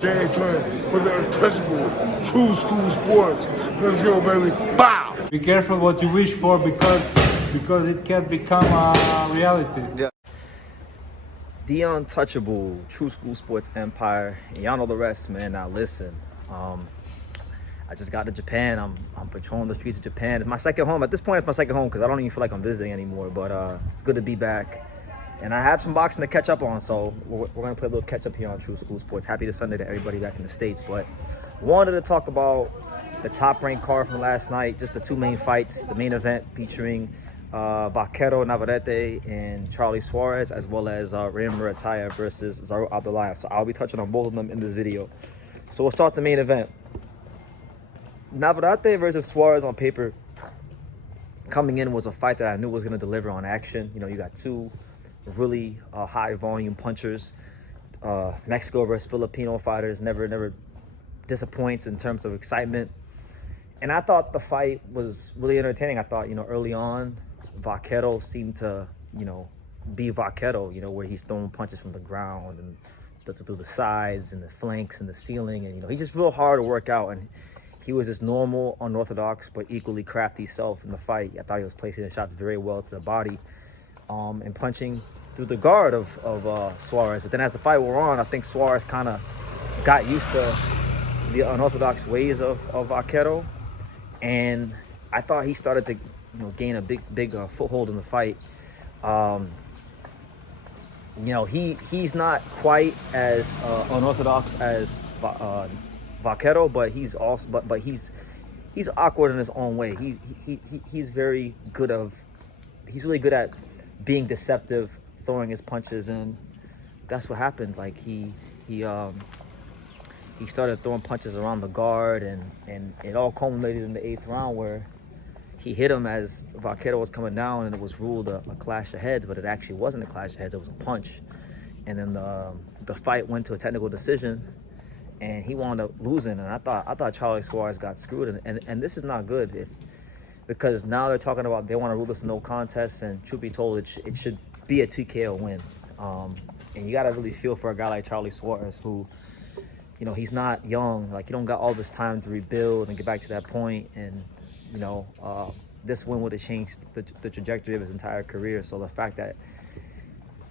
James Turner for the untouchable true school sports. Let's go, baby. Bow! Be careful what you wish for because it can become a reality. Yeah. The untouchable true school sports empire. And y'all know the rest, man. Now listen. I just got to Japan. I'm patrolling the streets of Japan. It's my second home. At this point, it's my second home because I don't even feel like I'm visiting anymore. But it's good to be back. And I have some boxing to catch up on, so we're going to play a little catch up here on True School Sports. Happy to Sunday to everybody back in the States. But wanted to talk about the top-ranked card from last night, just the two main fights, the main event featuring Emanuel Navarrete and Charley Suarez, as well as Raymond Muratalla versus Zahir Abdulaev. So I'll be touching on both of them in this video. So we'll start the main event. Navarrete versus Suarez on paper coming in was a fight that I knew was going to deliver on action. You know, you got two really high volume punchers. Mexico versus Filipino fighters never disappoints in terms of excitement. And I thought the fight was really entertaining. I thought, you know, early on, Vaquero seemed to, you know, be Vaquero, you know, where he's throwing punches from the ground and through the sides and the flanks and the ceiling. And, you know, he's just real hard to work out. And he was this normal, unorthodox, but equally crafty self in the fight. I thought he was placing the shots very well to the body and punching through the guard of Suarez. But then as the fight wore on, I think Suarez kind of got used to the unorthodox ways of Vaquero. And I thought he started to, you know, gain a big foothold in the fight. You know, he's not quite as unorthodox as Vaquero, but he's also but he's awkward in his own way. He's very good he's really good at being deceptive, throwing his punches, and that's what happened. Like he started throwing punches around the guard, and it all culminated in the 8th round where he hit him as Vaquero was coming down, and it was ruled a clash of heads, but it actually wasn't a clash of heads, it was a punch. And then the fight went to a technical decision, and he wound up losing. And I thought Charley Suarez got screwed, and this is not good because now they're talking about they want to rule this no contest, and truth be told, it should be a TKO win. And you got to really feel for a guy like Charley Suarez who, you know, he's not young. Like, he don't got all this time to rebuild and get back to that point. And, you know, this win would have changed the trajectory of his entire career. So the fact that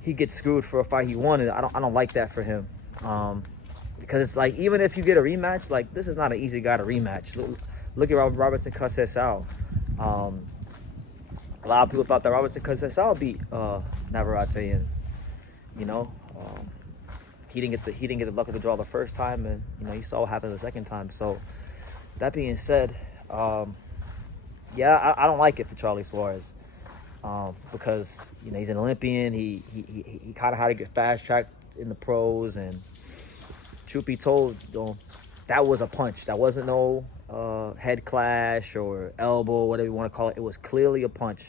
he gets screwed for a fight he wanted, I don't like that for him. Because it's like, even if you get a rematch, like, this is not an easy guy to rematch. Look at Robertson Conceição. A lot of people thought that Robertson Conceição beat Navarrete, and, you know, he didn't get the luck of the draw the first time, and, you know, you saw what happened the second time. So that being said, yeah, I don't like it for Charley Suarez, because, you know, he's an Olympian. He kind of had to get fast tracked in the pros, and truth be told, you know, that was a punch. That wasn't no head clash or elbow, whatever you want to call it. It was clearly a punch.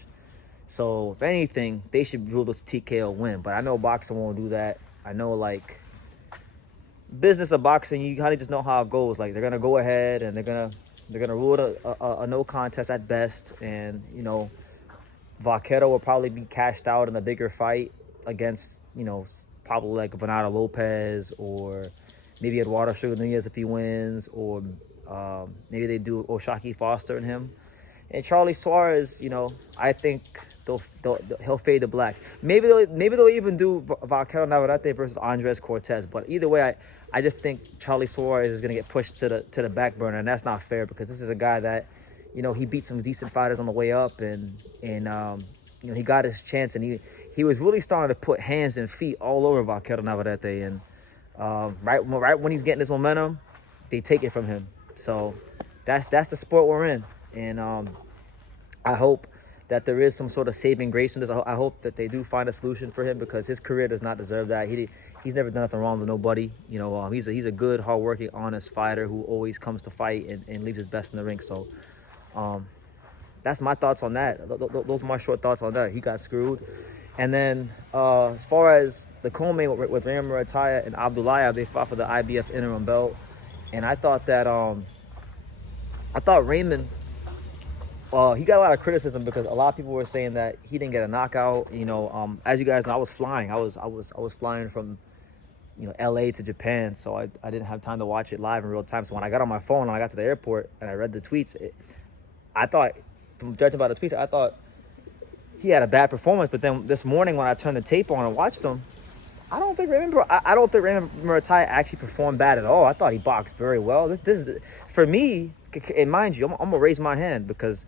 So if anything, they should rule this TKO win. But I know boxing won't do that. I know, like, business of boxing, you kind of just know how it goes. Like, they're gonna go ahead and they're gonna rule it a no contest at best. And, you know, Vaquero will probably be cashed out in a bigger fight against, you know, probably like Bernardo Lopez, or maybe Eduardo Sugar Nunez if he wins, or maybe they do O'Shaquie Foster and him. And Charley Suarez, you know, I think he'll fade to black. Maybe they'll even do Vaquero Navarrete versus Andres Cortez. But either way, I just think Charley Suarez is gonna get pushed to the back burner, and that's not fair, because this is a guy that, you know, he beat some decent fighters on the way up, and you know, he got his chance, and he was really starting to put hands and feet all over Vaquero Navarrete, and right when he's getting his momentum, they take it from him. So that's the sport we're in, and I hope that there is some sort of saving grace in this. I hope that they do find a solution for him, because his career does not deserve that. He's never done nothing wrong with nobody. You know, he's a good, hardworking, honest fighter who always comes to fight and leaves his best in the ring. So that's my thoughts on that. Those are my short thoughts on that. He got screwed. And then as far as the co-main with Raymond Muratalla and Abdulaev, they fought for the IBF interim belt. And I thought that Raymond, he got a lot of criticism because a lot of people were saying that he didn't get a knockout. You know, as you guys know, I was flying. I was flying from LA to Japan, so I didn't have time to watch it live in real time. So when I got on my phone and I got to the airport and I read the tweets, I thought, from judging by the tweets, I thought he had a bad performance. But then this morning when I turned the tape on and watched him, I don't think Raymond Muratalla actually performed bad at all. I thought he boxed very well. This for me, and mind you, I'm gonna raise my hand because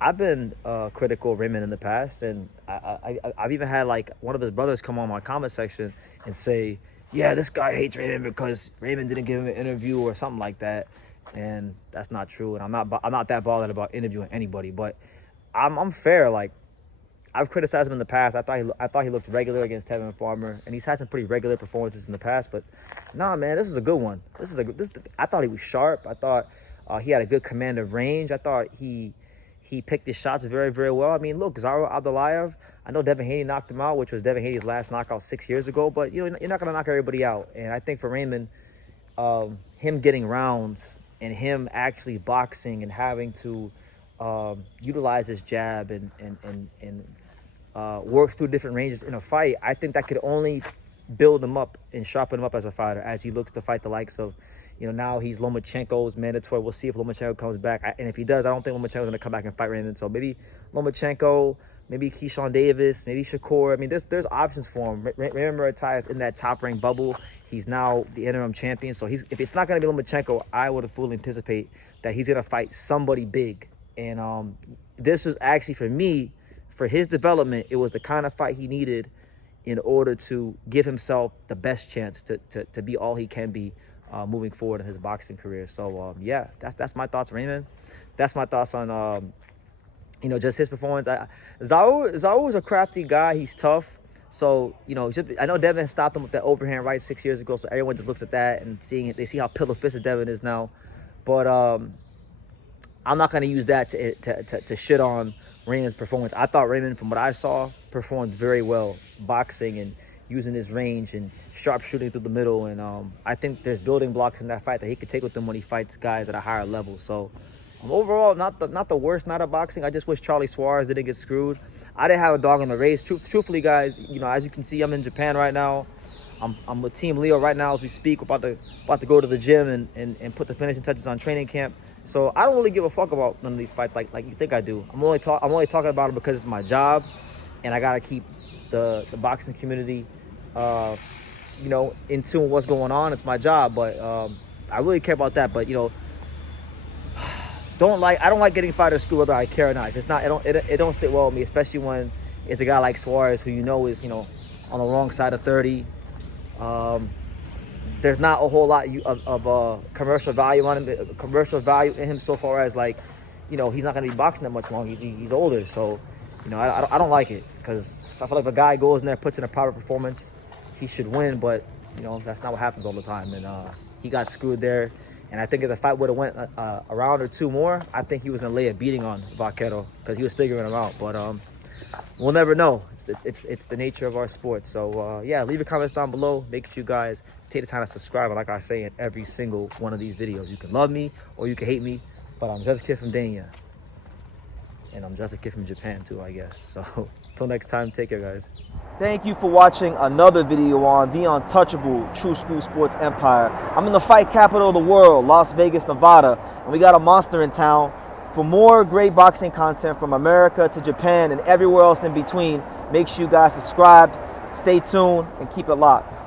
I've been critical of Raymond in the past, and I've even had like one of his brothers come on my comment section and say, yeah, this guy hates Raymond because Raymond didn't give him an interview or something like that, and that's not true. And I'm not that bothered about interviewing anybody, but I'm fair. Like, I've criticized him in the past. I thought he looked regular against Tevin Farmer, and he's had some pretty regular performances in the past. But nah, man, this is a good one. I thought he was sharp. I thought he had a good command of range. I thought he picked his shots very, very well. I mean, look, Zahir Abdulaev, I know Devin Haney knocked him out, which was Devin Haney's last knockout 6 years ago, but you're not going to knock everybody out. And I think for Raymond, him getting rounds and him actually boxing and having to utilize his jab and work through different ranges in a fight, I think that could only build him up and sharpen him up as a fighter as he looks to fight the likes of, now he's Lomachenko's mandatory. We'll see if Lomachenko comes back. And if he does, I don't think Lomachenko's going to come back and fight Raymond. So maybe Lomachenko, maybe Keyshawn Davis, maybe Shakur. I mean, there's options for him. Raymond Muratalla is in that top-ranked bubble. He's now the interim champion. So if it's not going to be Lomachenko, I would have fully anticipate that he's going to fight somebody big. And this was actually, for me, for his development, it was the kind of fight he needed in order to give himself the best chance to be all he can be moving forward in his boxing career. So yeah, that's my thoughts, Raymond. That's my thoughts on just his performance. Zahir was a crafty guy. He's tough. So I know Devin stopped him with that overhand right 6 years ago. So everyone just looks at that and they see how pillow fisted Devin is now. But I'm not going to use that to shit on Raymond's performance. I thought Raymond, from what I saw, performed very well boxing and using his range and sharp shooting through the middle. And I think there's building blocks in that fight that he could take with him when he fights guys at a higher level. So overall, not the worst night of boxing. I just wish Charley Suarez didn't get screwed. I didn't have a dog in the race. Truthfully, guys, as you can see, I'm in Japan right now. I'm with Team Leo right now as we speak. We're about to go to the gym and put the finishing touches on training camp. So I don't really give a fuck about none of these fights like you think I do. I'm only talking about it because it's my job, and I gotta keep the boxing community in tune with what's going on. It's my job, but I really care about that. But I don't like getting fighters screwed whether I care or not. It's just not. It don't sit well with me, especially when it's a guy like Suarez who is on the wrong side of 30. There's not a whole lot of commercial value on him. Commercial value in him so far as he's not going to be boxing that much longer. He's older, so I don't like it because I feel like if a guy goes in there, puts in a proper performance, he should win. But that's not what happens all the time, and he got screwed there. And I think if the fight would have went a round or two more, I think he was going to lay a beating on Vaquero because he was figuring him out. But we'll never know. It's the nature of our sport. So yeah, leave your comments down below. Make sure you guys take the time to subscribe. And like I say in every single one of these videos, you can love me or you can hate me, but I'm just a kid from Dania, and I'm just a kid from Japan too, I guess. So until next time, take care, guys. Thank you for watching another video on the untouchable True School Sports Empire. I'm in the fight capital of the world, Las Vegas, Nevada, and we got a monster in town. For more great boxing content from America to Japan and everywhere else in between, make sure you guys subscribe, stay tuned, and keep it locked.